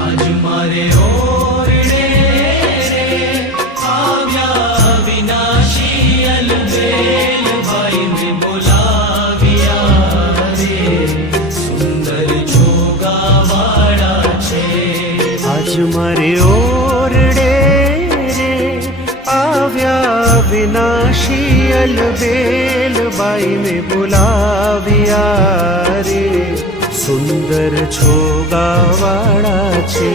આજ મારે ઓરડે રે આવ્યા વિનાશી અલબેલ ભાઈ ને બોલાવ્યા રે સુંદર છોગાવાળા છે આજ મારે ઓરડે રે આવ્યા વિનાશી અલબેલ બાઈ ને બોલાવ્યા રે સુંદર છોગાવાળા છે।